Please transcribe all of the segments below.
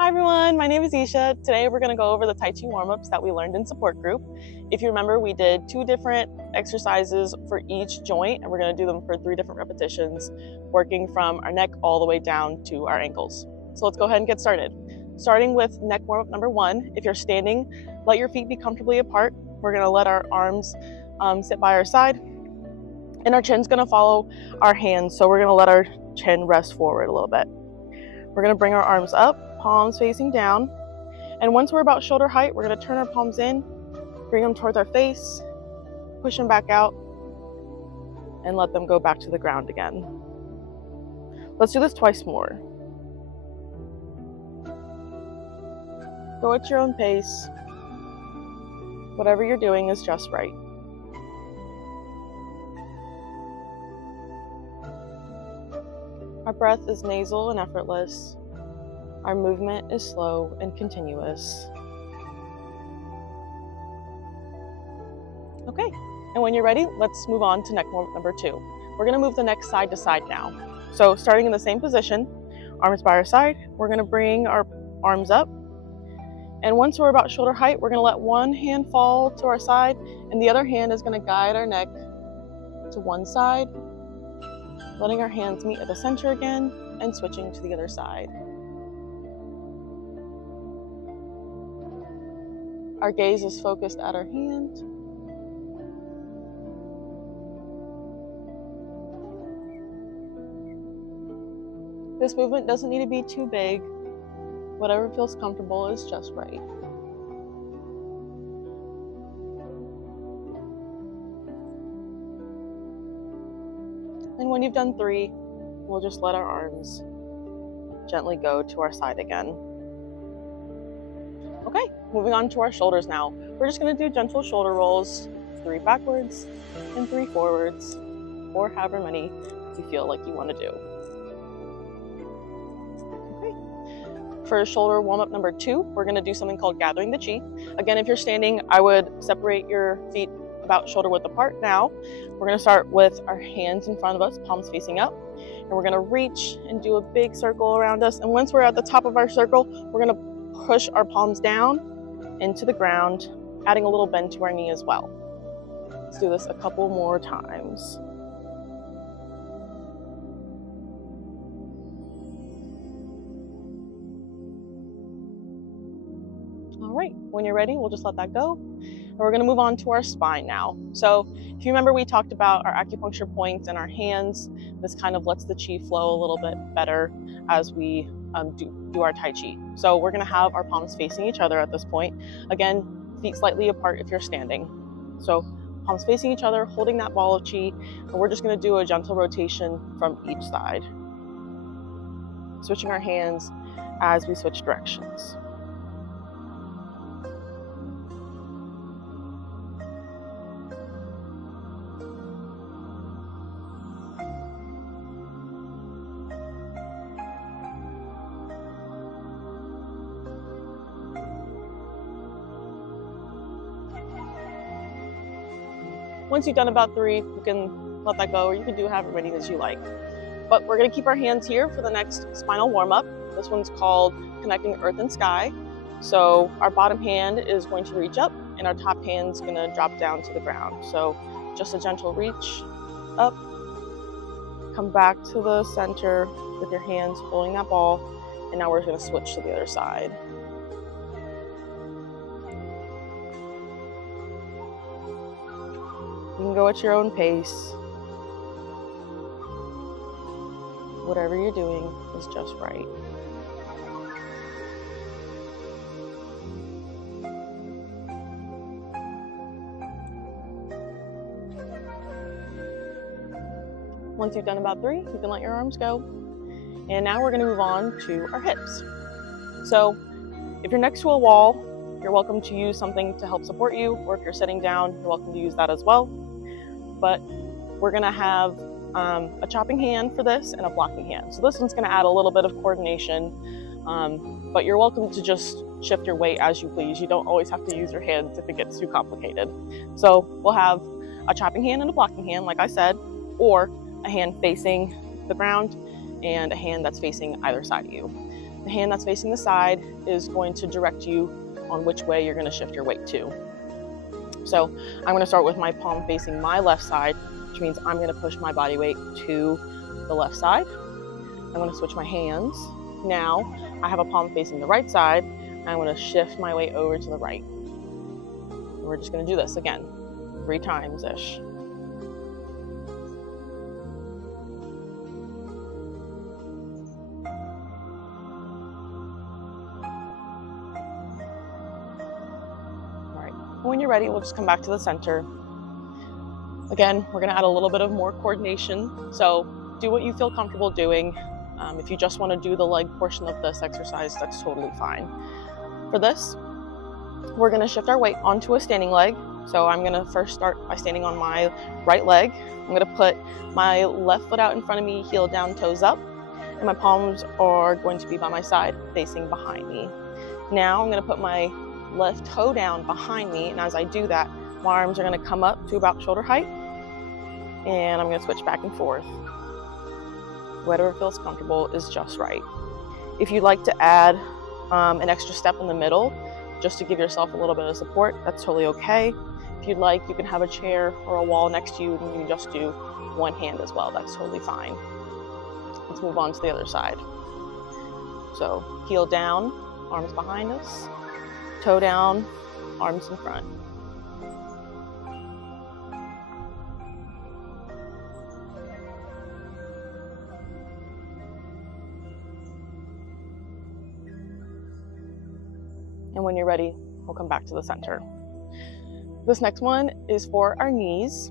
Hi everyone, my name is Isha. Today we're going to go over the Tai Chi Warm Ups that we learned in support group. If you remember, we did 2 different exercises for each joint, and we're going to do them for 3 different repetitions, working from our neck all the way down to our ankles. So let's go ahead and get started. Starting with neck warm up number 1. If you're standing, let your feet be comfortably apart. We're going to let our arms sit by our side, and our chin's going to follow our hands. So we're going to let our chin rest forward a little bit. We're going to bring our arms up, palms facing down, and once we're about shoulder height, we're going to turn our palms in, bring them towards our face, push them back out, and let them go back to the ground again. Let's do this twice more. Go at your own pace. Whatever you're doing is just right. Our breath is nasal and effortless. Our movement is slow and continuous. Okay, and when you're ready, let's move on to neck warm-up number 2. We're going to move the neck side to side now. So starting in the same position, arms by our side, we're going to bring our arms up. And once we're about shoulder height, we're going to let one hand fall to our side, and the other hand is going to guide our neck to one side, letting our hands meet at the center again, and switching to the other side. Our gaze is focused at our hand. This movement doesn't need to be too big. Whatever feels comfortable is just right. And when you've done 3, we'll just let our arms gently go to our side again. Okay, moving on to our shoulders now. We're just going to do gentle shoulder rolls, 3 backwards and 3 forwards, or however many you feel like you want to do. Okay, for shoulder warm-up number 2, we're going to do something called gathering the chi. Again, if you're standing, I would separate your feet about shoulder width apart. Now we're going to start with our hands in front of us, palms facing up, and we're going to reach and do a big circle around us. And once we're at the top of our circle, we're going to push our palms down into the ground, adding a little bend to our knee as well. Let's do this a couple more times. All right, when you're ready, we'll just let that go. And we're going to move on to our spine now. So if you remember, we talked about our acupuncture points and our hands. This kind of lets the chi flow a little bit better as we do our Tai Chi. So we're going to have our palms facing each other at this point. Again, feet slightly apart if you're standing. So palms facing each other, holding that ball of chi, and we're just going to do a gentle rotation from each side. Switching our hands as we switch directions. Once you've done about 3, you can let that go, or you can do however many as you like. But we're going to keep our hands here for the next spinal warm-up. This one's called Connecting Earth and Sky. So our bottom hand is going to reach up, and our top hand's going to drop down to the ground. So just a gentle reach up, come back to the center with your hands holding that ball, and now we're going to switch to the other side. You can go at your own pace. Whatever you're doing is just right. Once you've done about 3, you can let your arms go. And now we're going to move on to our hips. So if you're next to a wall, you're welcome to use something to help support you, or if you're sitting down, you're welcome to use that as well. But we're going to have a chopping hand for this and a blocking hand. So this one's going to add a little bit of coordination, but you're welcome to just shift your weight as you please. You don't always have to use your hands if it gets too complicated. So we'll have a chopping hand and a blocking hand, like I said, or a hand facing the ground and a hand that's facing either side of you. The hand that's facing the side is going to direct you on which way you're going to shift your weight to. So I'm going to start with my palm facing my left side, which means I'm going to push my body weight to the left side. I'm going to switch my hands. Now I have a palm facing the right side, and I'm going to shift my weight over to the right. And we're just going to do this again, 3 times-ish. When you're ready, we'll just come back to the center. Again, we're gonna add a little bit of more coordination. So do what you feel comfortable doing. If you just wanna do the leg portion of this exercise, that's totally fine. For this, we're gonna shift our weight onto a standing leg. So I'm gonna first start by standing on my right leg. I'm gonna put my left foot out in front of me, heel down, toes up, and my palms are going to be by my side, facing behind me. Now I'm gonna put my left toe down behind me, and as I do that, my arms are going to come up to about shoulder height, and I'm going to switch back and forth. Whatever feels comfortable is just right. If you'd like to add an extra step in the middle, just to give yourself a little bit of support, that's totally okay. If you'd like, you can have a chair or a wall next to you, and you can just do one hand as well. That's totally fine. Let's move on to the other side. So heel down, arms behind us. Toe down, arms in front. And when you're ready, we'll come back to the center. This next one is for our knees.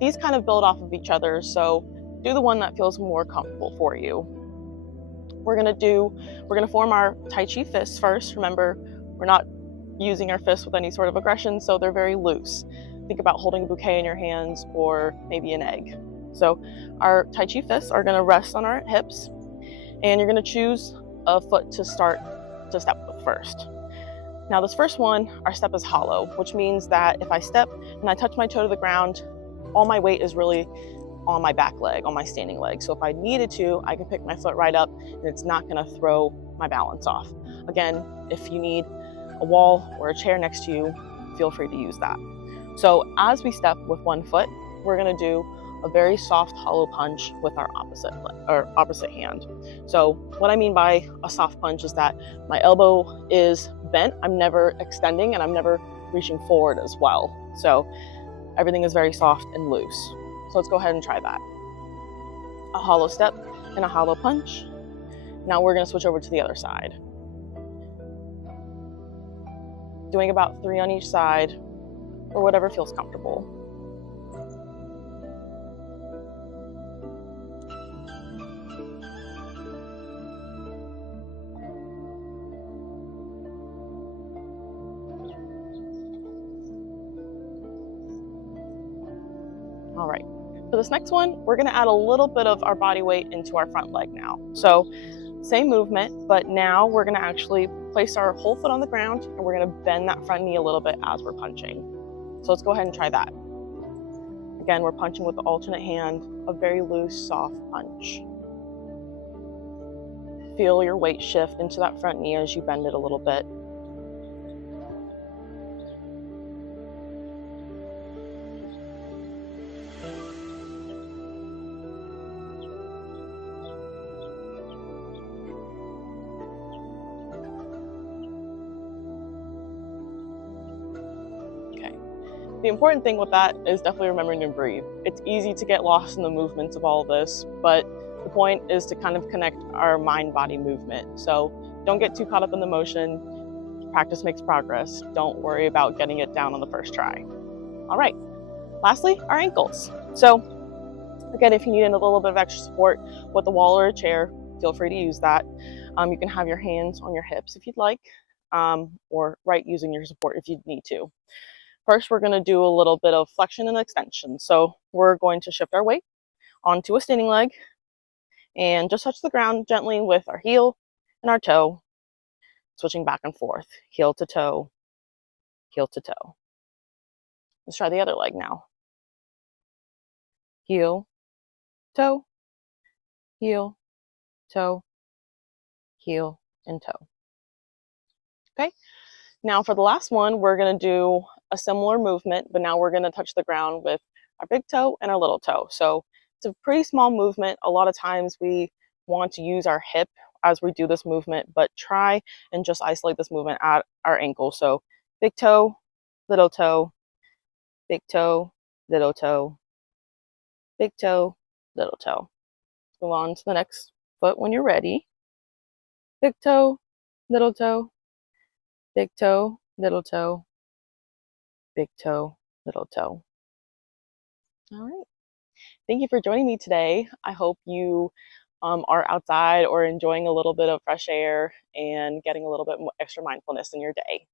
These kind of build off of each other, so do the one that feels more comfortable for you. We're gonna form our Tai Chi fists first. Remember, we're not using our fists with any sort of aggression, so they're very loose. Think about holding a bouquet in your hands or maybe an egg. So our Tai Chi fists are gonna rest on our hips, and you're gonna choose a foot to start to step with first. Now this first one, our step is hollow, which means that if I step and I touch my toe to the ground, all my weight is really on my back leg, on my standing leg. So if I needed to, I can pick my foot right up and it's not gonna throw my balance off. Again, if you need a wall or a chair next to you, feel free to use that. So as we step with one foot, we're gonna do a very soft hollow punch with our opposite hand. So what I mean by a soft punch is that my elbow is bent, I'm never extending, and I'm never reaching forward as well. So everything is very soft and loose. So let's go ahead and try that. A hollow step and a hollow punch. Now we're gonna switch over to the other side. Doing about 3 on each side, or whatever feels comfortable. All right, for this next one, we're gonna add a little bit of our body weight into our front leg now. So same movement, but now we're gonna actually place our whole foot on the ground, and we're gonna bend that front knee a little bit as we're punching. So let's go ahead and try that. Again, we're punching with the alternate hand, a very loose, soft punch. Feel your weight shift into that front knee as you bend it a little bit. The important thing with that is definitely remembering to breathe. It's easy to get lost in the movements of all this, but the point is to kind of connect our mind-body movement. So don't get too caught up in the motion. Practice makes progress. Don't worry about getting it down on the first try. All right, lastly, our ankles. So again, if you need a little bit of extra support with a wall or a chair, feel free to use that. You can have your hands on your hips if you'd like, or using your support if you need to. First, we're going to do a little bit of flexion and extension. So we're going to shift our weight onto a standing leg and just touch the ground gently with our heel and our toe, switching back and forth, heel to toe, heel to toe. Let's try the other leg now. Heel, toe, heel, toe, heel, and toe. Okay, now for the last one, we're gonna do a similar movement, but now we're gonna touch the ground with our big toe and our little toe. So it's a pretty small movement. A lot of times we want to use our hip as we do this movement, but try and just isolate this movement at our ankle. So big toe, little toe, big toe, little toe, big toe, little toe. Move on to the next foot when you're ready. Big toe, little toe, big toe, little toe, big toe, little toe. All right. Thank you for joining me today. I hope you are outside or enjoying a little bit of fresh air and getting a little bit more extra mindfulness in your day.